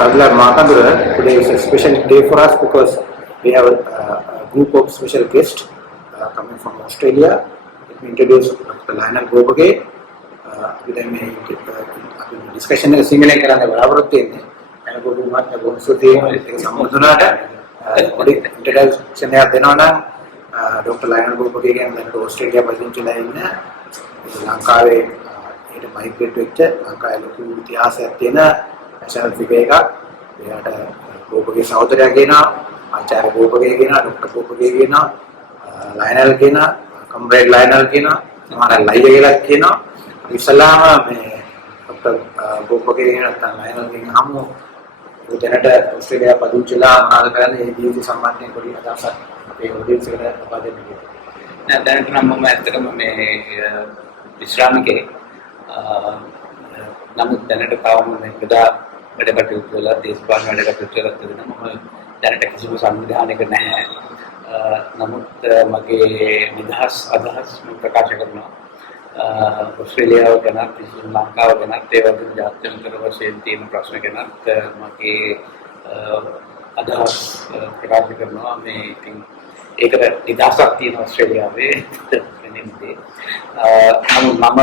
Sadhla Makandura, today is a special day for us because we have a group of special guests coming from Australia. Let me introduce Dr. Lionel Gopage. With a discussion in a similar kind of laboratory. And go to what the books of the Samadunada. Introduction of Denona, Dr. Lionel Gopage and then to Australia by July in Lanka. Migrate picture, Lanka, the Asana, National Figega, we had a Gopage South Agena, Achara Gopage, Dr. Gopage, Lionel Gena, comrade Lionel Gena, Laila Gena, Salama, Dr. Gopage, Lionel Gena, Hamu, Lieutenant Australia, Paduchila, Madagan, he is some Martin Kodina, they will be about now that Ramma Islamike. නමුත් දැනට තවම මේ ප්‍රදා වැඩ කටයුතු වල දේශපාලන වැඩ කටයුතු වල තියෙනවා මම දැනට කිසිම සංවිධානයක නැහැ නමුත් මගේ නිදහස් අදහස් ප්‍රකාශ කරනවා ඔස්ට්‍රේලියාව ගැන ශ්‍රී ලංකාව ගැන ඒ වගේම ජාත්‍යන්තර වශයෙන් තියෙන ප්‍රශ්න ගැනත් මගේ අදහස් ප්‍රකාශ කරනවා මේ ඉතින් ඒකට නිදහසක් තියෙන ඔස්ට්‍රේලියාවේ වෙනින්දී මම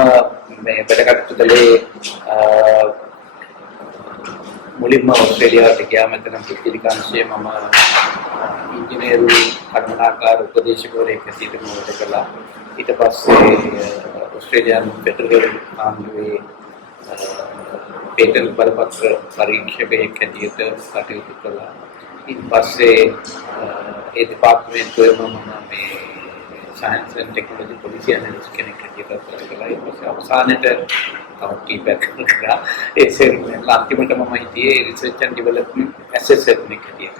මේ වැඩකට කළේ මුලින්ම ඔස්ට්‍රේලියාවට ගියා මෙතන පිළිකාංශයේ මම ඉංජිනේරු කර්මනාකාර උපදේශකවරයෙක් හැටියට වැඩ කළා ඊට පස්සේ ඔස්ට්‍රේලියානු ෆෙඩරල් ආණ්ඩුවේ පේටන්ට් බලපත්‍ර පරීක්ෂකයෙක් හැටියට කටයුතු කළා ඊට පස්සේ ඒ දෙපාර්තමේන්තුවේම මම මේ Science and Technology Policy Analyst කෙනෙක් හැටියට කරලා ඊපස්සේ අවසානයේට කීපයක් කරලා ඒ සෙල්ලම් අන්තිමට මම හිටියේ Research and Development Assessor කෙනෙක් හැටියට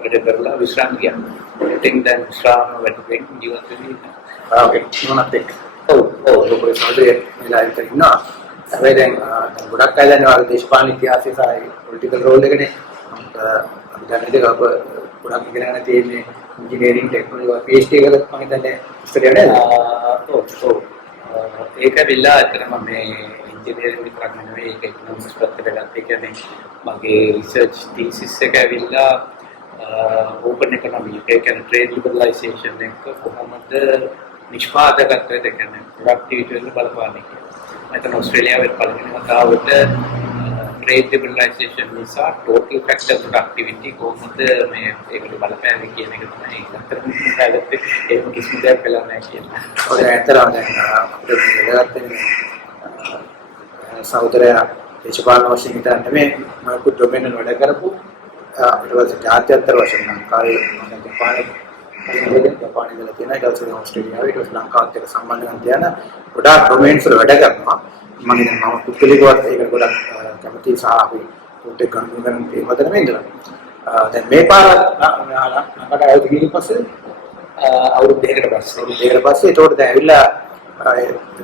වැඩ කරලා විශ්‍රාම ගියා. ඉතින් දැන් විශ්‍රාම වැඩේ ජීවත් වෙන්නේ. Okay, මොනවද ඒක? ඔව් සමහරවිට මෙලා ඉන්නවා. හැබැයි දැන් ගොඩක් අය දන්නවා දේශපාලන ඉතිහාසයේ සායි පොලිටිකල් රෝල් එකනේ. අපි දැන් ඒක ගොඩක් ඉගෙන ගන්න තියෙන්නේ engineering technology PhD එකකට මම හිතන්නේ ඉස්සරහට ඔව් ඒක විලා අතරම මේ engineering විතරක් නෙවෙයි ඒක economics පැත්තට ගත්ත ඒ කියන්නේ මගේ research thesis එක ඇවිල්ලා open economy ඒ කියන්නේ trade liberalization එක කොහොමද නිෂ්පාදකත්වය ඒ කියන්නේ productivity වල බලපාන්නේ කියලා. මම ඔස්ට්‍රේලියාවේ පළවෙනි වතාවට trade liberalization නිසා total factor productivity කොහොමද මේ ඒකට බලපෑම කියන එක තමයි අතරම ඉස්සරහට ඒක කිසිම දෙයක් කළා නැහැ කියන්නේ. ඔය ඇත්තටම දැන් අපිට සහෝදරය දේශපාලන වශයෙන් විතර නෙමෙයි මම ඩොමේන් වල වැඩ කරපු ඊට පස්සේ ජාත්‍යන්තර වශයෙන් ලංකාවේ මම ජපානයේ වල තියෙන ඊට පස්සේ ඔස්ට්‍රේලියාවේ ඊට පස්සේ ලංකාවත් එක්ක සම්බන්ධකම් තියන ගොඩාක් ඩොමේන්ස් වල වැඩ කරනවා. මම පුද්ගලිකවත් ඒක ගොඩක් කැමති සහ අපි පොඩ්ඩක් ගන්න ගන්න ඒ මතන මේන්දලා. දැන් මේ පාර නකට ආයෙත් ගිහින් පස්සේ අවුරුදු දෙකකට පස්සේ ඒකට දැන් ඇවිල්ලා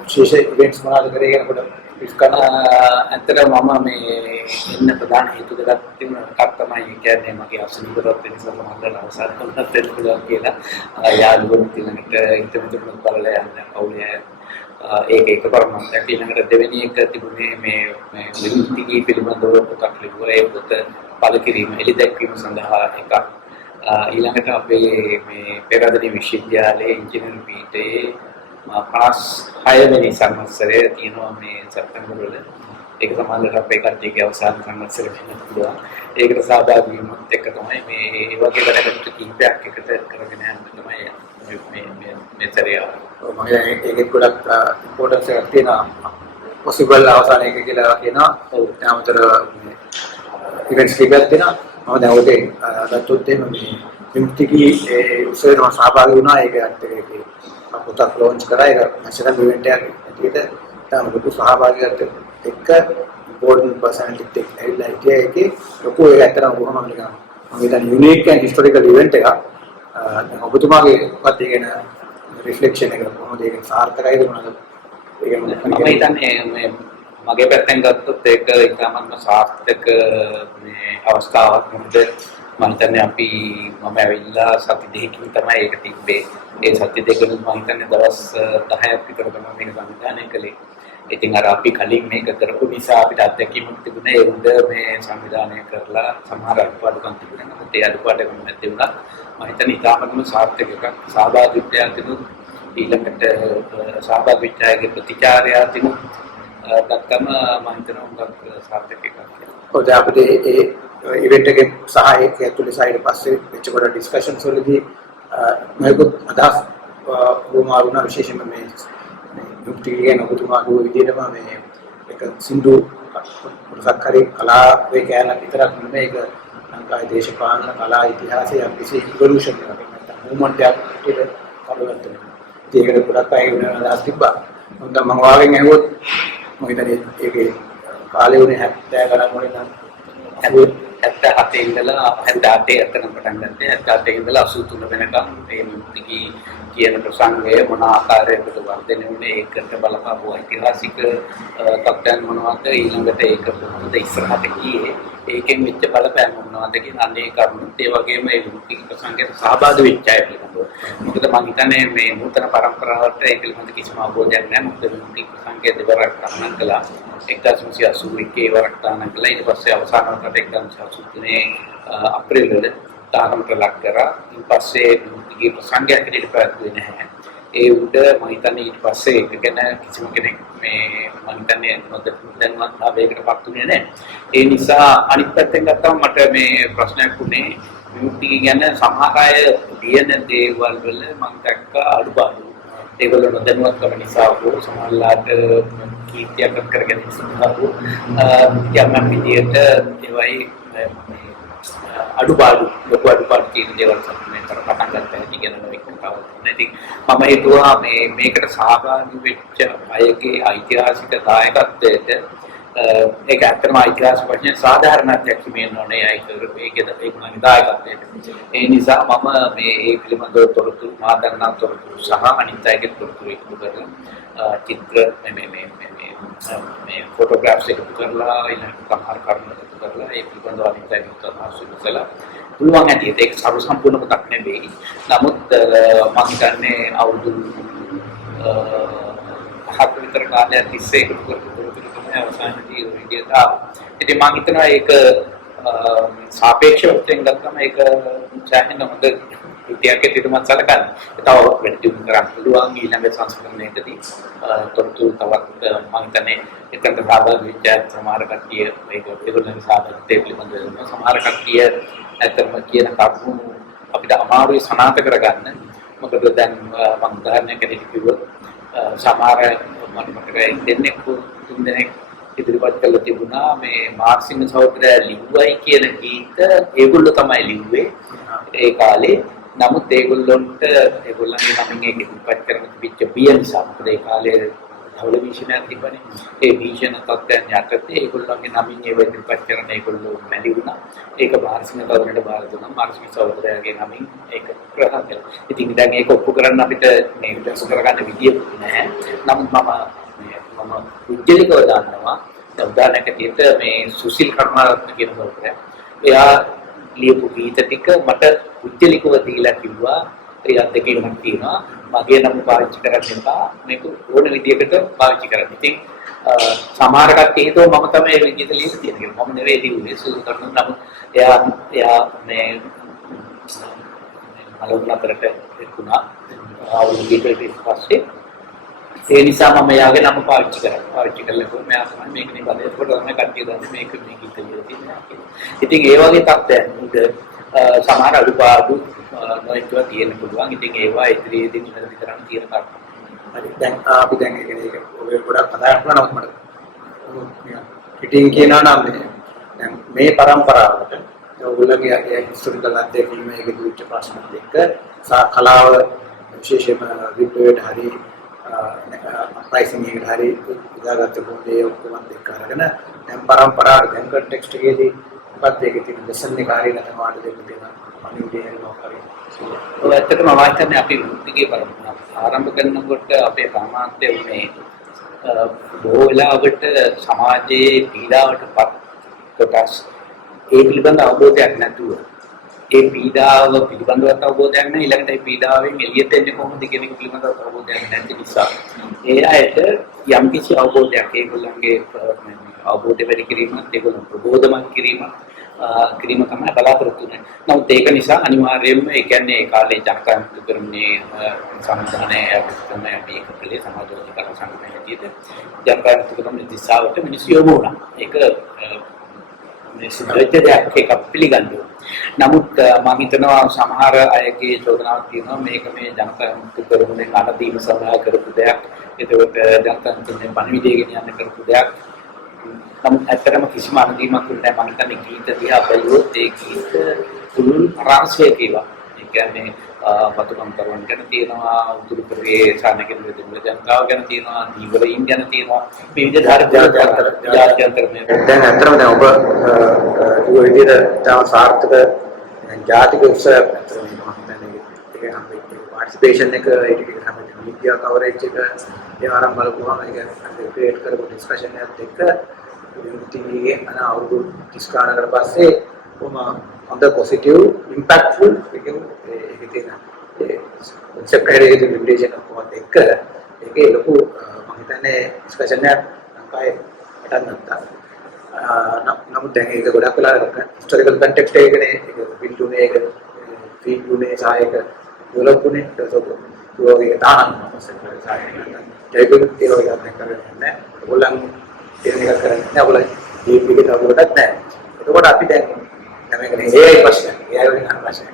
විශේෂ ඉවෙන්ට්ස් මොනවද කරේ කියන කොට විස්කන ඇත්තටම මම මේ ඉන්න ප්‍රධාන හේතු දෙකක් තිබුණා එකක් තමයි කියන්නේ මගේ අසනීපවත් වෙන නිසා මම දැන් අවසන් කරන්නත් වෙනවා කියලා යාළුවෝ ළඟට ඉන්ටර්නෙට් බලලා යන්න කවුලේ ඒක එකපාරම ඊළඟට දෙවෙනි එක තිබුණේ මේ විමුක්තිය පිළිබඳව පොතක් ලිව්වා ඒ පොත පළ කිරීම එළිදැක්වීම සඳහා එකක් ඊළඟට අපේ මේ පෙරදෙණි විශ්වවිද්‍යාලයේ ඉංජිනේරු පීඨයේ 56 වෙනි සංවත්සරයේ තියෙනවා මේ සැප්තැම්බර් වල ඒක සමාජයට අපේ කට්ටියගේ අවසාන සංවත්සරය වෙන්න පුළුවන් ඒකට සහභාගී වීමත් එක්ක තමයි මේ ඒ වගේ වැඩ කටයුතු කිහිපයක් එකට කරගෙන යන්න තමයි මේ තරය මම ඒකේ ගොඩක් ඉම්පෝටන්ස් එකක් තියෙනවා පොසිබල් අවසාන එක කියලා කියනවා තාමතර ඉවෙන්ට්ස් කීපයක් තියෙනවා මම දැන් ඔතේ ගත්තොත් එහෙම මේ විමුක්තිකී ඒ උත්සවයට සහභාගී වුණා ඒක ඇත්තටම පොතක් ලොන්ච් කරා ඒක නැෂනල් ඉවෙන්ට් එකක් ඇටියට තාම ලොකු සහභාගීත්වයක් එක්ක ඉම්පෝටන්ට් පර්සනැලිටි එකක් ඇවිල්ලා හිටියා ඒකේ ලොකු ඒක ඇත්තටම කොහොමද නිකන් මම හිතන්නේ යුනික් ඇන්ඩ් හිස්ටොරිකල් ඉවෙන්ට් එකක් දැන් ඔබතුමාගේ මොකක්ද කියන රිෆ්ලෙක්ෂන් එක කොහොමද ඒක සාර්ථකයිද මොනවද ඒක මම හිතන්නේ මේ මගේ පැත්තෙන් ගත්තොත් ඒක ඉතාමත්ම සාර්ථක මේ අවස්ථාවක් මොකද මම හිතන්නේ අපි මම ඇවිල්ලා සති දෙකකින් තමයි ඒක තිබ්බේ ඒ සති දෙකෙන් මම හිතන්නේ දවස් 10ක් විතර තමයි මේක සංවිධානය කළේ ඉතින් අර අපි කලින් මේක කරපු නිසා අපිට අත්දැකීමක් තිබුණේ ඒ උඩ මේ සංවිධානය කරලා සමහර අඩුපාඩුකම් තිබුණා. නමුත් ඒ අඩුපාඩුකම් නැති වුණා. මම හිතන්නේ ඉතාමත්ම සාර්ථක එකක්. සහභාගීත්වයක් තිබුණා. ඊළඟට සහභාගීත්වයේ ප්‍රතිචාරය තිබුණා. ගත්තම මම හිතනවා උගක් සාර්ථක එකක් කියලා. ඔව් දැන් අපිට ඒ ඉවෙන්ට් එකේ සහ ඒක ඇතුලේ සයිඩ් පස්සේ වෙච්ච කොට ඩිස්කෂන්ස් වලදී මේකත් අදහස් වුණා විශේෂයෙන්ම මේ යුක්තිගෙන ඔබතුමා ගෝ විදිහටම මේ එක සින්දු පොරසක් හරි කලාවේ කැලක් විතරක් නෙමෙයි ඒක ලංකාවේ දේශපාලන කලා ඉතිහාසයේ අපිසි ඉවොලුෂන් එකක් නැත්නම් මූවමන්ට් එකක් විදිහට පරිවර්තන වෙනවා. ඒකට ගොඩක් අය වෙන අදහස් තිබ්බා. මොකද මම වාගෙන් ඇහුවොත් මම හිතන්නේ ඒකේ කාලේ උනේ 70 ගණන් වලින් නම් 77 ඉඳලා 78 අතන පටන් ගත්තේ 78 ඉඳලා 83 වෙනකම් මේ මුක්තිගී කියන ප්‍රසංගය මොන ආකාරයකට වර්ධනය වුණේ ඒකට බලපාපු ඓතිහාසික තත්ත්වයන් මොනවද ඊළඟට ඒක කොහොමද ඉස්සරහට ගියේ ඒකෙන් මෙච්ච බලපෑම මොනවද කියන අනේ කරුණුත් ඒ වගේම මේ මුක්තිගී ප්‍රසංගයට සහභාගී වෙච්ච අය පිළිබඳව මොකද මම හිතන්නේ මේ නූතන පරම්පරාවට ඒ පිළිබඳ කිසිම අවබෝධයක් නැහැ මොකද මුක්තිගී ප්‍රසංගය දෙවරක් ගණන් කළා 1981 වරක් ගණන් කළා ඊට පස්සේ අවසාන වරට 1983 අප්‍රේල් වල තාරම්ට ලක් කරා ඊට පස්සේ මුක්තිගී ප්‍රසංගයක් විදිහට පැවැත්වුවේ නැහැ ඒ උඩ මම හිතන්නේ ඊට පස්සේ ඒක ගැන කිසිම කෙනෙක් මේ මම හිතන්නේ දැන්වත් ආවේගකට පත් වුණේ නැහැ ඒ නිසා අනිත් පැත්තෙන් ගත්තම මට මේ ප්‍රශ්නයක් වුණේ මුක්තිගී ගැන සමහර අය දියන දේවල් වල මම දැක්කා අඩුපාඩු ඒගොල්ලෝ නොදැනුවත්කම නිසා හෝ සමහරලාට කීර්තියක් කරගෙන ඉස්සරහට යම් විදියට ඒවයි අඩුපාඩු ලොකු අඩුපාඩු තියෙන දේවල් තමයි පටන් ගන්න ඉගෙන ගන්නවා. ඉතින් මම හිතුවා මේකට සහභාගී වෙච්ච අයගේ ඓතිහාසික දායකත්වයට ඒක ඇත්තම ඓතිහාසික වශයෙන් සාධාරණ අත්දැකීමක් නෝනේ ඒකද ඒක මගේ දායකත්වයට. ඒ නිසා මම මේ පිළිබඳව තොරතුරු මා දන්නා තොරතුරු සහ අනිත් අයගේ තොරතුරු එකතු කරලා චිත්‍ර මේ ෆොටෝග්‍රැෆ්ස් එකතු කරලා ඊළඟට සමහර කරුණු එකතු කරලා ඒ පිළිබඳව අනිත් අයගේ තොරතුරු කළා. පුළුවන් ඇටියට ඒක සරු සම්පූර්ණ මතක් නෙවෙයි. නමුත් මම හිතන්නේ අවුරුදු 7 විතර කාලයක් තිස්සේ එකතු කරපු අවසානයේදී විදියට ඉතින් මම හිතනවා ඒක සාපේක්ෂව ගත්තම ඒක සෑහෙන හොඳ විද්‍යාවක තිරමත් සලකන්න. තව වැඩි දියුණු කරන්න පුළුවන් ඊළඟ සංස්කරණයකදී තොරතුරු තවත් මම හිතන්නේ එතනට සහභාගී වෙච්ච සමහර කට්ටිය ඒගොල්ලන්ගේ සාධකත්වයේ පිළිබඳව සමහර කට්ටිය ඇත්තම කියන කරුණු අපිට අමාරුයි සනාථ කරගන්න. මොකද දැන් මම උදාහරණයකට කිව්වොත් සමහර මට දෙන්නේ තුන් දෙනෙක් ඉදිරිපත් කළා තිබුණා මේ මාර්සිංහ සහෝදරයා ලිව්වයි කියන ගීත ඒගොල්ලෝ තමයි ලිව්වේ ඒ කාලේ. නමුත් ඒගොල්ලන්ගේ නමින් ඒක ඉදිරිපත් කරන තිබිච්ච බිය නිසා මොකද ඒ කාලේ ධවල භීෂණයක් තිබුණේ. ඒ භීෂණ තත්ත්වයන් යටතේ ඒගොල්ලන්ගේ නමින් ඒව ඉදිරිපත් කරන ඒගොල්ලෝ මැලි වුණා. ඒක මාර්සිංහ සහෝදරයාට බාර දුන්නා. මාර්සිංහ සහෝදරයාගේ නමින් ඒක ප්‍රහාර කළා. ඉතින් දැන් ඒක ඔප්පු කරන්න අපිට මේ විශ්වාස කරගන්න විදිය නැහැ. නමුත් මම උද්දේශකව දානවා උදාහරණයකට මේ සුසිල් කර්මාරත්න කියන සහෝදරයා එයා ලියපු ගීත ටික මට උද්දේශකව දීලා කිව්වා ඒ අත්දැකීමක් තියෙනවා මගේ නම පාවිච්චි කරන්න එපා මේක ඕන විදියකට පාවිච්චි කරන්න. ඉතින් සමහර කට්ටිය හිතුවා මම තමයි මේ විදියට ලියලා තියෙන්නේ කියලා. මම නෙවෙයි ලියුවේ සුසිල් කර්මාරත්න. නමුත් එයා මේ අලුත්තරට එක්ුණා අවුරුදු දෙකකට පස්සේ ඒ නිසා මම යාගේ නම පාවිච්චි කරා. පාවිච්චි කළා මෙයා තමයි මේක නිබඳ. ඒකට තමයි කට්ටිය දන්නේ මේක ගීත ලියලා තියෙනවා කියලා. ඉතින් ඒ වගේ තත්ත්වයන් උද සමහර අඩුපාඩු නොයෙක්ව තියෙන්න පුළුවන්. ඉතින් ඒවා ඉදිරියේදී නිවැරදි කරන්න තියෙන කරුණු. හරි දැන් අපි දැන් ඒක ඔය ගොඩක් කතා කරනවා මට. පිටින් කියනවා නම් දැන් මේ પરම්පරාවට ඔයගොල්ලෝගේ හිස්ටොරිකල් අත්දැකීම් එකේ දුච්ච ප්‍රශ්නත් එක්ක කලාව විශේෂයෙන්ම විප්ලවයට හරි ප්‍රයිසිං එකට හරි උදාගත්ත පොතේ ඔක්කොම එක්ක අරගෙන දැන් પરම්පරාවට දැන් කන්ටෙක්ස්ට් එකේදී මොකක්ද ඒකේ තියෙන ලෙසන් එක හරිය නැත්නම් වාට දෙන්න දෙන අනිවාර්ය වෙනවා හරි. ඔය ඇත්තටම වාචනේ අපි මුක්තිගේ પરම්පරාව ආරම්භ කරනකොට අපේ සමාජයේ උනේ බොහෝ වෙලාවට සමාජයේ පීඩාවටපත් කොටස් ඒ පිළිබඳ අවබෝධයක් නැතුව ඒ පීඩාව පිළිබඳව අවබෝධයක් නැහැ ඊළඟට ඒ පීඩාවෙන් එළියට එන්නේ කොහොමද කියන එක පිළිබඳව අවබෝධයක් නැති නිසා ඒ අයට යම්කිසි අවබෝධයක් ඒගොල්ලන්ගේ අවබෝධය වැඩි කිරීමත් ඒගොල්ලන් ප්‍රබෝධමත් කිරීම තමයි බලාපොරොත්තු වෙන්නේ. නමුත් ඒක නිසා අනිවාර්යයෙන්ම ඒ කියන්නේ ඒ කාලේ ජනකාන්ත කරන්නේ සංවිධානයේ තමයි අපි ඒක කලේ සමාජවාදී කලා සංගමයේ හැටියට ජනකාන්ත කරන්නේ දිශාවට මිනිස්සු යොමු වුණා. ඒක මේ සිද්ධ දෙයක් එක පිළිගන්න. නමුත් මම හිතනවා සමහර අයගේ චෝදනාවක් තියෙනවා මේක මේ ජනකාන්ත කරන්නේ කඩදීම සඳහා කරපු දෙයක්. ඒකත් ජනකාන්තනේ පණිවිඩය ගෙන යන්න කරපු දෙයක්. නමුත් ඇත්තටම කිසිම අනුදීමක් නැහැ මම හිතන්නේ ගීත දිහා බැලුවොත් ඒ ගීත පුළුල් රාශියක ඒවා. ඒ කියන්නේ වතුකම් කරන ගැන තියෙනවා උතුරු ප්‍රදේශාන කියන ජනතාව ගැන තියෙනවා දීවලයින් ගැන තියෙනවා මේ විදිහට ජාත්‍යන්තර මේ දැන් අතරම දැන් ඔබ ඒ විදිහට තව සාර්ථක ජාතික උත්සවයක් අතර වෙනවා හිතන්නේ ඒක හැම පාටිසිපේෂන් එක ඒක හැම මීඩියා කවරේජ් එක ඒ ආරම්භ බලපුවාම ඒක ක්‍රියේට් කරපු ඩිස්කෂන් එකත් එක්ක විමුක්තියේ අන අවුරුදු 30 ගානකට පස්සේ කොහොම හොඳ පොසිටිව් ඉම්පැක්ට්ෆුල් ඒකේ තියෙන ඒ සෙපරේට් ඉන්විටේෂන් කොහොමද එක්ක ඒකේ ලොකු මම හිතන්නේ ඩිස්කෂන් එකක් ලංකාවේ පටන් ගත්තා. නමුත් දැන් ඒක ගොඩක් වෙලා හිස්ටොරිකල් කන්ටෙක්ස්ට් එකනේ ඒක බිල්ඩුනේ ඒක ෆීල්ඩුනේ සායක ඩෙවලොප්ුනේ ඒක ඒක තානම් පස්සේ සායක ජයගුරු ඒ වගේ අපේ කරන්නේ ඕගොල්ලන් කියන එක කරන්නේ නැහැ ඔයගොල්ලෝ මේ පිළිගන්න අවුලක් නැහැ. එතකොට අපි දැන් මේකනේ ඒ ප්‍රශ්න ඒ වගේ අහන ප්‍රශ්න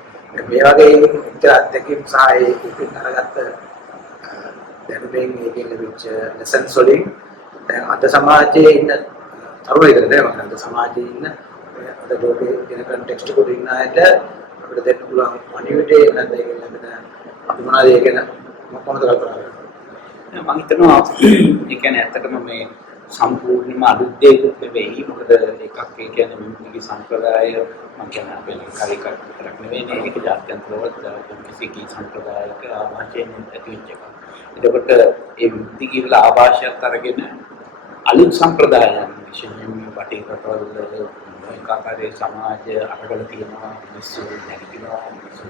මේ වගේ ඉතර අධ්‍යක්ෂක සහ ඒකකින් අරගත්ත දැනුමෙන් ඒකෙන් ලැබිච්ච ලෙසන්ස් වලින් දැන් අද සමාජයේ ඉන්න තරුණයෙකුට නේද මම අද සමාජයේ ඉන්න අද ලෝකයේ වෙන කන්ටෙක්ස්ට් එකක ඉන්න අයට අපිට දෙන්න පුළුවන් පණිවිඩය නැත්නම් ඒකෙන් ලැබෙන අපි මොනවද ඒක කොහොමද කල්පනා කරන්නේ මම හිතනවා ඒ කියන්නේ ඇත්තටම මේ සම්පූර්ණයෙන්ම අලුත් දෙයක් නෙවෙයි මොකද එකක් ඒ කියන්නේ මිනිස්සුගේ සම්ප්‍රදාය මම කියන්නේ අපේ ලංකාවේ කරක් නෙවෙයි ඒක ජාත්‍යන්තරවත් කිසි කී සම්ප්‍රදායක ආభాෂයෙන් ඇතිවෙච්ච එකක්. එතකොට ඒ මුක්ති කියලා ආభాෂයත් අරගෙන අලුත් සම්ප්‍රදායන් විශේෂයෙන්ම වටේ රටවල ඒකාකාරී සමාජ අරගල තියෙනවා මිනිස්සු නැගිටිනවා මිනිස්සු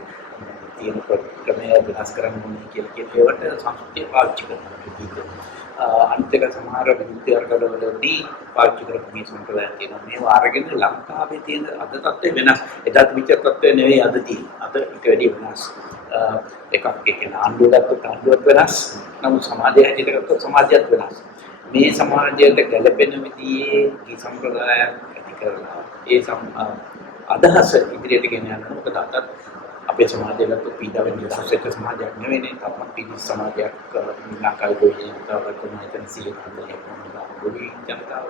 තියෙන ක්‍රමය වෙනස් කරන්න ඕනේ කියලා ඒවට සංස්කෘතිය පාවිච්චි කරනවා. අන්තික සමහර විද්‍ය වර්ගවලදී පාවිච්චි කරපු මේ සම්ප්‍රදායන් තියෙනවා. මේවා අරගෙන ලංකාවේ තියෙන අද තත්ත්වය වෙනස්. එදත් විචාර තත්ත්වය නෙවෙයි අද තියෙන්නේ. අද ඊට වැඩි වෙනස්. එකක් කියන ආණ්ඩුවක් වෙනස්. නමුත් සමාජය හැටියට ගත්තොත් සමාජයත් වෙනස්. මේ සමාජයට ගැළපෙන විදිහේ මේ සම්ප්‍රදායන් ඇති කරලා ඒ අදහස ඉදිරියට ගෙන යන්න මොකද අදත් අපේ සමාජයකට පීඩාවෙන් නිදහස්වෙච්ච සමාජයක් නෙවෙයි තාම පීඩිත සමාජයක් ලංකාවේ ගොඩේ ජනතාව කොහොමද සියලුම ජනතාව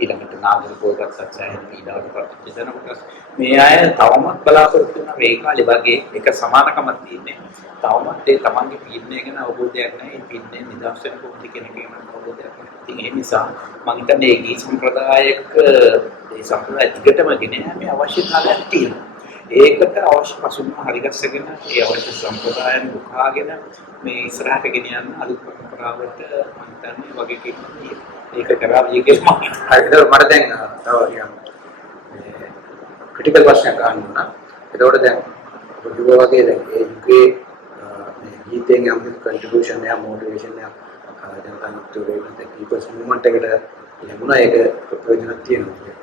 ඊළඟට නාගරිකෝගත සත්‍යයන් පීඩාවට පත් වෙනකොට මේ අය තවමත් බලාපොරොත්තු වෙන මේ කාලේ වගේ එක සමානකමක් තියෙන්නේ තවමත් ඒ තමන්ගේ පීඩනය ගැන අවබෝධයක් නැහැ ඒ පීඩනය නිදහස් වෙන කොහොමද කියන එක ගැන අවබෝධයක් නැහැ ඒ නිසා මම හිතන්නේ මේ සම්ප්‍රදායක ඒ සම්ප්‍රදාය ටිකටම ගෙන යන්නේ අවශ්‍යතාවයක් තියෙනවා ඒකට අවශ්‍ය පසුබිම හරිගස්සගෙන ඒ අවශ්‍ය සම්ප්‍රදායන් උකාගෙන මේ ඉස්සරහට ගෙන යන අලුත් පරම්පරාවට මම හිතන්නේ වගේ කෙනෙක් ඒක කරා වියකේ හරිද මට දැන් තව මේ ක්‍රිටිකල් ප්‍රශ්නයක් අහන්න ඕන. ඒකෝට දැන් ඔබ කිව්වා වගේ දැන් ඒ යුගයේ මේ ගීතෙන් යම් කන්ට්‍රිබියුෂන් එක මොටිවේෂන් එක ජනතාවට දෙන්න පීපල්ස් මූවමන්ට් එකට ලැබුණා ඒක ප්‍රයෝජනක් තියෙනවා.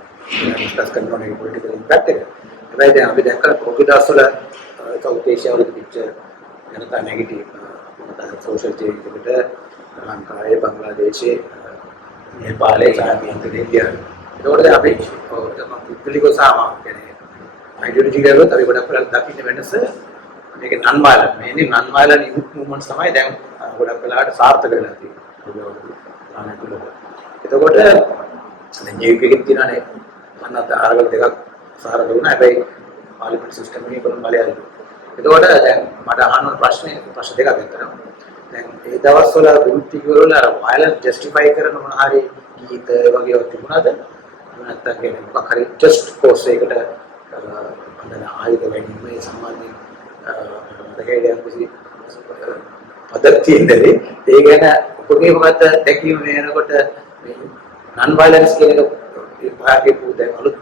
ඩිස්කස් කරනවා මේ පොලිටිකල් ඉම්පැක්ට් එක. හැබැයි දැන් අපි දැක්කලා කොවිඩ් වල සවුත් ඒෂියාවල තිබිච්ච ජනතා නෙගටිව් මොකද සෝෂල් චේන්ජ් එකට ලංකාවේ බංග්ලාදේශයේ नेपाले ඉන්දුනීසියා ඒකෝට දැන් අපි පුද්ගලිකව සාමාන්‍ය කියන්නේ අයිඩියොලොජි ගාවත් අපි ගොඩක් වෙලා දකින්න වෙනස මේක නන් වයලන්ට් මේනේ නන් වයලන්ට් යුත් මූවමන්ට්ස් තමයි දැන් ගොඩක් වෙලාවට සාර්ථක වෙලා තියෙන්නේ. එතකොට දැන් ජීවිතෙක තියෙනනේ මන්නත් ආරවල දෙකක් සාර්ථක වුණා හැබැයි පාර්ලිමේන්තු සිස්ටම් එකේ කොහොම බලයල්ද. එතකොට දැන් මට අහන්න ප්‍රශ්න දෙකක් අතනවා. දැන් ඒ දවස්වල විමුක්තිකවල අර වයලන්ස් ජස්ටිෆයි කරන මොන හරි ගීත වගේ තිබුණාද? නැත්නම් කියන්නේ මොකක් හරි ජස්ට් කෝස් එකකට අන්න ආයුධ වැඩිමේ සම්බන්ධයෙන් දෙකේදී කිසි පදතියෙන්නේ ඒ ගැන ඔබගේ මොකද දැකීම වෙනකොට මේ නන් වයලන්ස් කියන එක විභාගයේ පුතේ අලුත්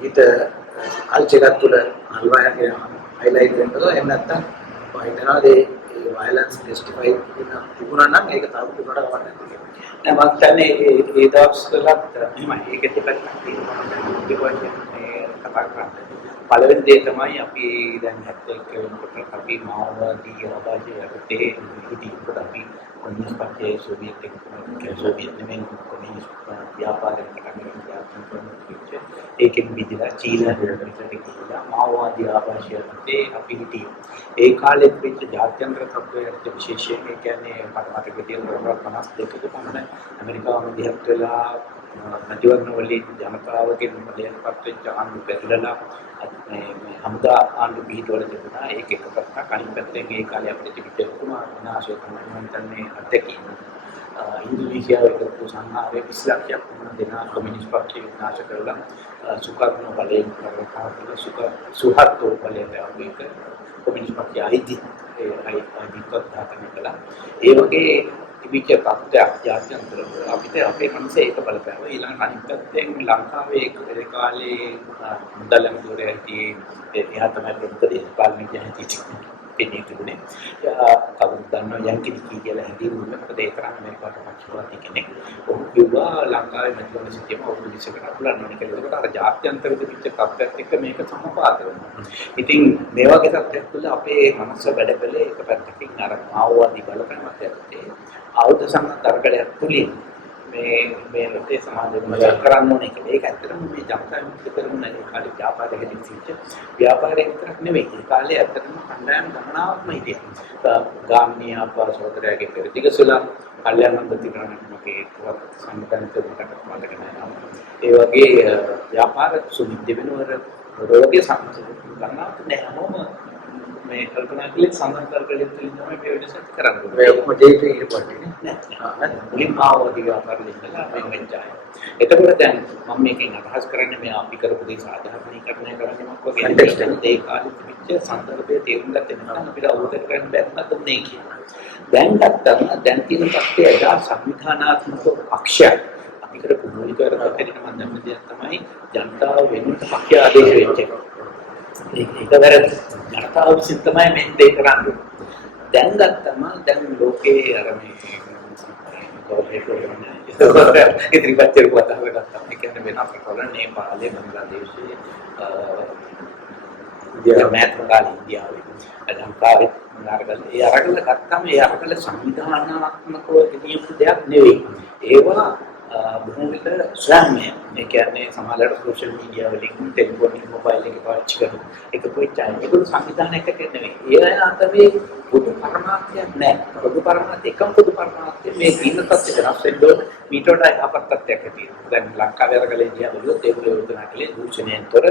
ගීත කල්චර් එකක් තුළ අල්වා highlight වෙනවා. එහෙම නැත්නම් මම හිතනවා ඒ violence justify තිබුණා නම් ඒක තව දුරට ගමන් නැහැ. මම හිතන්නේ ඒ දවස්වලත් එහෙමයි. ඒක දෙපැත්තක් තියෙනවා. කතා කරන්නේ. පළවෙනි දේ තමයි අපි දැන් 71 වෙනකොට අපි මානවවාදී ආවාදයේ යටතේ ඉදිරියට අපි කොමියුනිස්ට් පක්ෂයේ සෝවියට් නෙමෙයි කොමියුනිස්ට් ව්‍යාපාරයක් කරන්නේ ඒකෙන් විදිහට චීන දෙවියන්ට කියලා මානවවාදී ආවාදයේ අපි හිටියේ. ඒ කාලෙත් වෙච්ච ජාත්‍යන්තර තත්ත්වයට විශේෂයෙන් ඒ කියන්නේ මට විදියට 52ක පමණ ඇමරිකාව මැදිහත් වෙලා මැතිවරණ වලින් ජනතාවගෙන් බලයටපත් වෙච්ච ආණ්ඩු බැඳලා මේ හමුදා ආණ්ඩු පිටවල තිබුණා. ඒක එක පැත්තක්. අනිත් පැත්තෙන් ඒ කාලේ අපිට තිබිච්ච ලොකුම විනාශය තමයි මම හිතන්නේ අත්දැකීම. ඉන්දුනීසියාවේ කරපු සංහාරයේ 20 ලක්ෂයක් දෙනා කොමියුනිස්ට් පක්ෂය විනාශ කරලා සුකර්ණෝ බලයෙන් කරලා සුහර්තෝ බලයෙන් අපිට කොමියුනිස්ට් පක්ෂය අයිතිත්වයට දාපන කළා. ඒ වගේ තිබිච්ච තත්ත්වයක් ජාත්‍යන්තර අපිට අපේ මනසේ ඒක බලපෑවා. ඊළඟ අනිත් පැත්තෙන් ලංකාවේ ඒ කාලේ මුදල් ඇමතිවරයාගේ එයා තමයි ප්‍රමුඛ දේශපාලන ජනහිතී කෙනෙක් තිබුණේ. කවුරුත් දන්නවා යන්කිලි කියලා හැදීරුණ මොකද ඒ තරම් මේකට පක්ෂපාතී කෙනෙක්. ඔහු කිව්වා ලංකාවේ මැතිවරණ සිස්ටම ඔපොසිෂන් එකට අපලන්න ඕනේ කියලා. ඒකට අර ජාත්‍යන්තර තිබිච්ච තත්ත්වයක් එක්ක මේක සමපාත වෙනවා. ඉතින් මේ වගේ තත්ත්වයක් තුළ අපේ මනස වැඩ කළේ එක පැත්තකින් අර මාओवादी බලපෑමක් ඇත්තේ ආයුධ සම්තරකලයක් තුලින් මේ රටේ සමාජය මතක් කරන්න ඕනේ කියලා. ඒක ඇත්තටම මේ ජනතා විමුක්ති කරමුනේ කාලේ ව්‍යාපාරයේ හිටිච්ච ව්‍යාපාරයේ විතරක් නෙවෙයි. ඒ කාලේ ඇත්තටම කණ්ඩායම් ගණනාවක්ම හිටියා. ගාමිණී ආපා සහෝදරයාගේ පෙරදිගසුලා කල්යාණන්ද තිබුණාගේ සංගතන්ත මතක නැහැ. ඒ වගේ ව්‍යාපාර සුනිද්ද වෙනවර රෝගී සම්පූර්ණ ගණනාවක් නැහැ. මොම මේ කල්පනා කළේ සම්බන්ධතාවකලින් තමයි මේ වෙනසක් කරන්නේ. මේ ඔක්කොම ජීවිතේ ඉරපොට්ටේ නෑ. මුලින්ම ආවෝදී ව්‍යාපාරෙ ඉඳලා මම වෙච්චාය. එතකොට දැන් මම මේකෙන් අදහස් කරන්නේ මේ අපි කරපු දේ සාධාරණීකරණය කරන්නේ මොකක් වගේ ඒ කාලෙ තිබිච්ච සංදර්භයේ තේරුම් ගත්තේ නැත්නම් අපිට අවබෝධ කරගන්න බැරි නැතුනේ කියලා. දැන් ගත්තම දැන් තියෙන තත්ත්වය එදා සංවිධානාත්මක පක්ෂයක් අපි කරපු මූලික වැඩපිළිවෙල මම දැන් දෙයක් තමයි ජනතාව වෙනුවට පක්ෂ ආදේශ වෙච්ච එක. ඒක වැරදි. ජනතාව විසින් තමයි මේ දේ කරන්නේ. දැන් ගත්තම දැන් ලෝකේ අර මේ ඉදිරිපත් කරපු අදහස ගත්තා. ඒ කියන්නේ වෙන රටවල නේපාලේ බංග්ලාදේශයේ ඉන්දියාවේ ලංකාවේ අරගල ගත්තම ඒ අරගල සංවිධානාත්මකව කියපු දෙයක් නෙවෙයි. ඒවා බොහෝ විට ස්වයංමය. ඒ කියන්නේ සමාජයට සෝෂල් මීඩියා වලින් ටෙලිෆෝන් මොබයිල් එක පාවිච්චි කරන එක කොච්චර ඒක සංවිධානයකට නෙවෙයි. ඒ අතරේ පොදු පරමාර්ථයක් නැහැ. පොදු පරමාර්ථය එකම පොදු පරමාර්ථය මේ දින තත්ත්වයට වෙනස් වෙන්න ඕන. මීට වඩා යහපත් තත්ත්වයක් තියෙනවා. දැන් ලංකාවේ අරගලේ දිහා බලුවොත් ඒගොල්ලෝ යෝජනා කළේ දූෂණයෙන්තර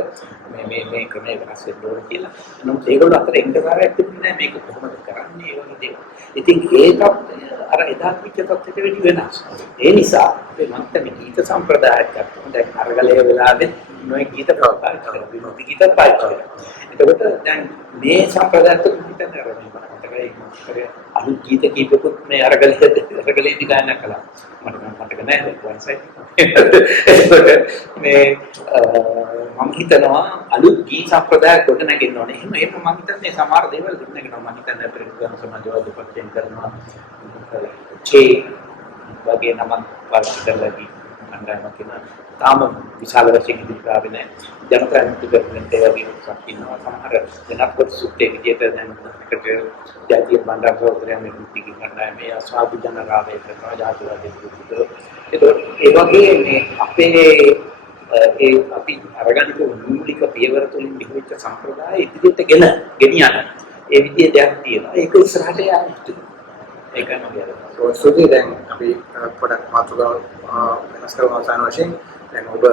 මේ ක්‍රමයේ වෙනස් වෙන්න ඕන කියලා. නමුත් ඒගොල්ලෝ අතර ඉන්ටර්කාරයක් තිබුණේ නැහැ. මේක කොහොමද කරන්නේ? ඒ වගේ දේවල්. ඉතින් ඒ තත්ත්වය අර එදා පිට තත්ත්වයට වැඩි වෙනස්. ඒ නිසා අපේ මන්ත්‍රී ගීත සම්ප්‍රදායක් ගන්න. දැන් අරගලයේ වෙලාවෙත් නොයි ගීත ප්‍රකාශ කරනවා. විනෝද ගීත පාවිච්චි කරනවා. එතකොට දැන් මේ සම්ප්‍රදායත් හිතන්න කරන්නේ අලුත් ගීත කීපකුත් මේ අරගලේදී ගායනා කළා. මතක නැහැ වයිසයි. මේ මම හිතනවා අලුත් ගීත සම්ප්‍රදායක් ගොඩ නැගෙන්න ඕනේ. එහෙම මම හිතන්නේ සමහර දේවල් ගොඩ නැගෙනවා. මම හිතන්නේ ප්‍රතිගමන සමාජවාදී පක්ෂයෙන් කරනවා. වගේ නමක් පාවිච්චි කරලා කණ්ඩායමක් කියන තාම විශාල වශයෙන් ඉදිරියට ආවේ නැහැ. ජනතා විමුක්ති කරන්නේ ඒ වගේ එකක් ඉන්නවා. සමහර වෙනත් කොටසුත් ඒ විදිහට දැන් එකට ජාතිය බණ්ඩාර සහෝදරයන් විමුක්ති කණ්ඩායමේ අස්වාදු ජනරාවයේ කරනවා ජාතිවාදී විමුක්තිය. ඒ වගේ මේ අපේ අපි අරගනික මූලික පියවර තුලින් විහිච්ච සම්ප්‍රදාය ඉදිරියට ගෙනියන ඒ විදිහේ දෙයක් තියෙනවා. ඒක ඉස්සරහට යන්නේ. ඒකයි මම සුදී දැන් අපි පොඩක් මාතෘකාව වෙනස් කරනවා අවසාන වශයෙන් දැන් ඔබ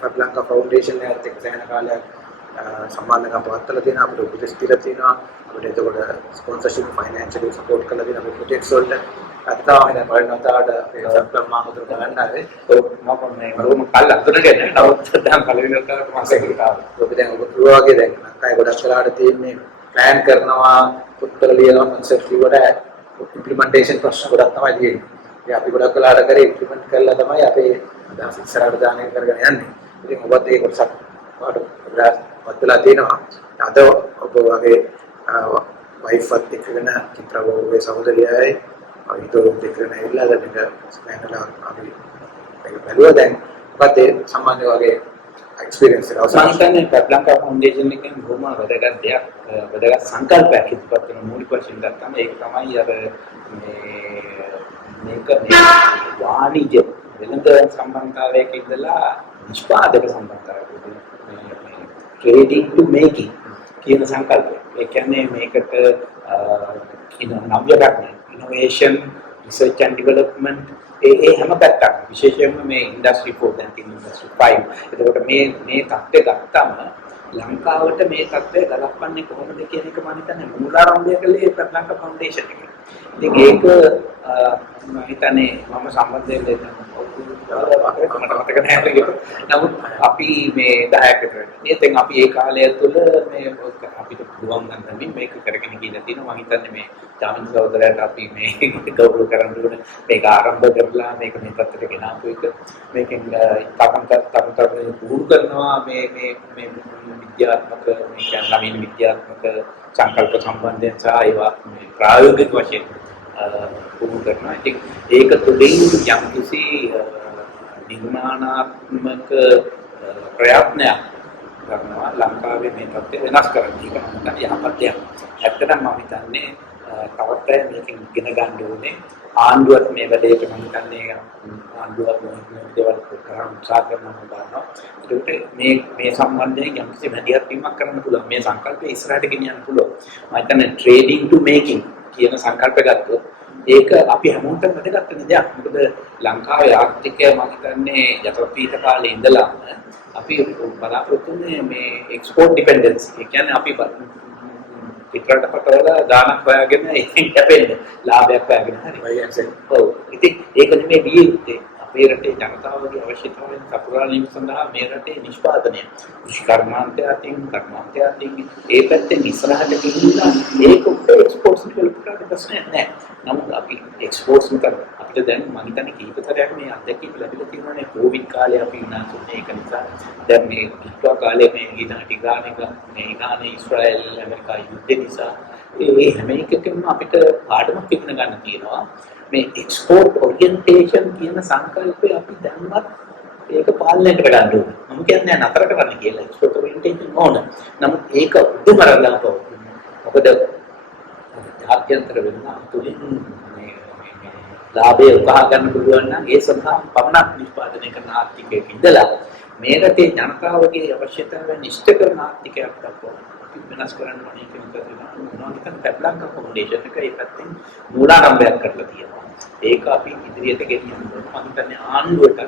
ශ්‍රී ෆවුන්ඩේෂන් එකත් එක්ක සෑහෙන කාලයක් සම්බන්ධකම් පවත්වලා තියෙනවා අපිට උපදෙස් දීලා තියෙනවා අපිට එතකොට ස්පොන්සර්ෂිප් ෆයිනෑන්ෂියලි සපෝට් කරලා තියෙනවා අපේ ප්‍රොජෙක්ට්ස් වලට අද තමයි දැන් බලනවාට සබ්ලම් මාහතුරු ගන්න ආවේ මම මේ රෝම කල් අතුරගෙන නවත් දැන් පළවෙනි වතාවට මාසෙකට ආවා. ඔබ දැන් ඔබ කිව්වා වගේ දැන් අය ගොඩක් වෙලාවට තියෙන්නේ ප්ලෑන් කරනවා උත්තර ලියනවා කන්සෙප්ට් වලට ඉම්ප්ලිමන්ටේෂන් ප්‍රශ්න ගොඩක් තමයි තියෙන්නේ. ඉතින් අපි ගොඩක් වෙලාවට කරේ ඉම්ප්ලිමන්ට් කරලා තමයි අපේ අදහස් ඉස්සරහට දාන එක කරගෙන යන්නේ. ඉතින් ඔබත් ඒ කොටසක් පත් වෙලා තියෙනවා. අද ඔබ වගේ වයිෆ්වත් එක්කගෙන චිත්‍රාවෝගේ සහෝදරියයි හිතෝත් එක්කගෙන ඉල්ලා දැන් ස්පෑන්ලා අපි ඒක බැලුවා දැන් මොකද ඒ සම්බන්ධ වගේ එක්ස්පීරියන්ස් එක අවසන් මම ලංකා ෆවුන්ඩේෂන් එකෙන් බොහොම වැදගත් දෙයක් වැදගත් සංකල්පයක් ඉදිරිපත් කරන මූලික වශයෙන් ගත්තම ඒක තමයි අර මේක වාණිජ්‍ය වෙළඳ සම්බන්ධතාවයක ඉඳලා නිෂ්පාදක සම්බන්ධතාවයක trading to making කියන සංකල්පය. ඒ කියන්නේ මේකට නව්‍යයක් innovation research and development ඒ හැම පැත්තක් විශේෂයෙන්ම මේ industry 4 දැන් තියෙන industry 5. එතකොට මේ තත්ත්වය ගත්තම ලංකාවට මේ තත්ත්වය ගලපන්නේ කොහොමද කියන එක මම හිතන්නේ මූලාරම්භය කළේ ලංකා ෆවුන්ඩේෂන් එක. ඉතින් ඒක මම හිතන්නේ මම සම්බන්ධයෙන් මතක නැහැ. නමුත් අපි මේ 10කට ඉතින් අපි ඒ කාලය තුළ මේ අපිට පුළුවන් ගන්න මේක කරගෙන ගිහලා තියෙනවා. මම හිතන්නේ මේ ජාමින් සහෝදරයාට අපි මේ ගෞරව කරන්න ඕනේ. මේක ආරම්භ කරලා මේක මේ පැත්තට ගෙනාපු එක. මේකෙන් තම පුහුණු කරනවා මේ විද්‍යාත්මක මේ කියන්නේ නවීන විද්‍යාත්මක සංකල්ප සම්බන්ධයෙන් සහ ඒවා මේ ප්‍රායෝගික වශයෙන් පුහුණු කරනවා. ඉතින් ඒක තුළින් යම්කිසි නිර්මාණාත්මක ප්‍රයත්නයක් කරනවා ලංකාවේ මේ තත්ත්වය වෙනස් කරන්න. ඒක නම් යහපත් දෙයක්. ඇත්තටම මම හිතන්නේ තවත් මේකෙන් ඉගෙන ගන්න ඕනේ. ආණ්ඩුවත් මේ වැඩේට මම හිතන්නේ ආණ්ඩුවත් මේ දේවල් කරන්න උත්සාහ කරනවා. ඒකට මේ සම්බන්ධයෙන් යම්කිසි වැඩියක් වීමක් කරන්න පුළුවන්. මේ සංකල්පය ඉස්සරහට ගෙනියන්න පුළුවන්. මම හිතන්නේ trading to making කියන සංකල්පය ගත්තොත් ඒක අපි හැමෝටම වැදගත් වෙන දෙයක්. මොකද ලංකාවේ ආර්ථිකය මම හිතන්නේ යටපීඨ කාලේ ඉඳලා අපි බලාපොරොත්තු වෙන්නේ මේ එක්ස්පෝර්ට් ඩිපෙන්ඩන්ස්. ඒ කියන්නේ අපි පිටරට පටවල ගානක් හොයාගෙන ඒකෙන් කැපෙන්නේ. ලාභයක් හොයාගෙන හරි. ඔව්. ඉතින් ඒක නෙමෙයි වියුත්තේ. අපේ රටේ ජනතාවගේ අවශ්‍යතාවයන් සපුරාලීම සඳහා මේ රටේ නිෂ්පාදනය කර්මාන්තයන් ඒ පැත්තෙන් ඉස්සරහට ගිහිල්ලා ඒක එක්ස්පෝර්ට්ස් වලට ප්‍රශ්නයක් නැහැ. නමුත් අපි එක්ස්පෝර්ට්ස් කරලා අපිට දැන් මම හිතන්නේ කීපතරයක් මේ අත්දැකීම් ලැබිලා තියෙනවානේ කොවිඩ් කාලේ අපි ඉන්නාසුනේ ඒක නිසා දැන් මේ විශ්ව කාලේ මේ ඉරාන ඊශ්‍රායල් ඇමරිකා යුද්ධ නිසා ඒ හැම එකකම අපිට පාඩමක් ඉගෙන ගන්න තියෙනවා. මේ එක්ස්පෝර්ට් ඔරියන්ටේෂන් කියන සංකල්පය අපි දැන්වත් ඒක පාලනය කරගන්න ඕනේ. මම කියන්නේ නතර කරන්න කියලා එක්ස්පෝර්ට් ඔරියන්ටේෂන් ඕන. නමුත් ඒක උඩුමරලා මොකද ජාත්‍යන්තර වෙනවා තුලින් මේ ලාභය උකහා ගන්න පුළුවන් නම් ඒ සඳහා පමණක් නිෂ්පාදනය කරන ආර්ථිකයක ඉඳලා මේ රටේ ජනතාවගේ අවශ්‍යතාවයන් ඉෂ්ට කරන ආර්ථිකයක් දක්වා වෙනස් කරන්න ඕනේ කියන එක තමයි ලංකා ෆවුන්ඩේෂන් එක ඒ පැත්තෙන් මූලාරම්භයක් කරලා තියෙනවා. ඒක අපි ඉදිරියට ගෙනියන්න ඕන. මම හිතන්නේ ආණ්ඩුවට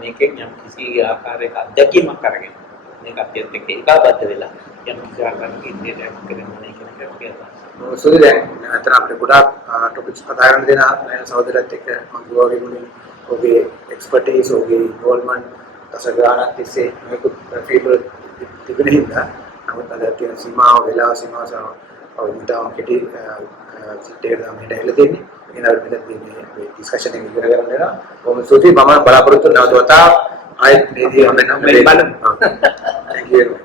මේකෙන් යම් කිසි ආකාරයක අත්දැකීමක් අරගෙන මේක අත්‍යන්ත ඒකාබද්ධ වෙලා යම් කිසි ආකාරයක ඉදිරියට කරන්න ඕනේ කියන එක කියනවා. සුදු දැන් අතන අපිට ගොඩාක් ටොපික්ස් කතා කරන්න දෙන සහෝදරයත් එක්ක මම ගෝවාගේ මුලින් ඔගේ එක්ස්පර්ටයිස් ඔගේ ඉන්වෝල්ව්මන්ට් දසගානක් තිස්සේ මේක ෆීල්ඩ් වල තිබෙන හින්දා නමුත් අද තියෙන සීමාව වෙලා සීමාව සහ විතාව කෙටි සිටේ තමයි දැයිලා තියෙන්නේ. ඒන අපිට මේ ඩිස්කෂන් එක ඉවර කරන්න වෙනවා. කොහොමද සුදු මම බලාපොරොත්තු නැවත වතාවක් ආයෙත් මේ දේ හම්බෙන්න බලමු. Thank you.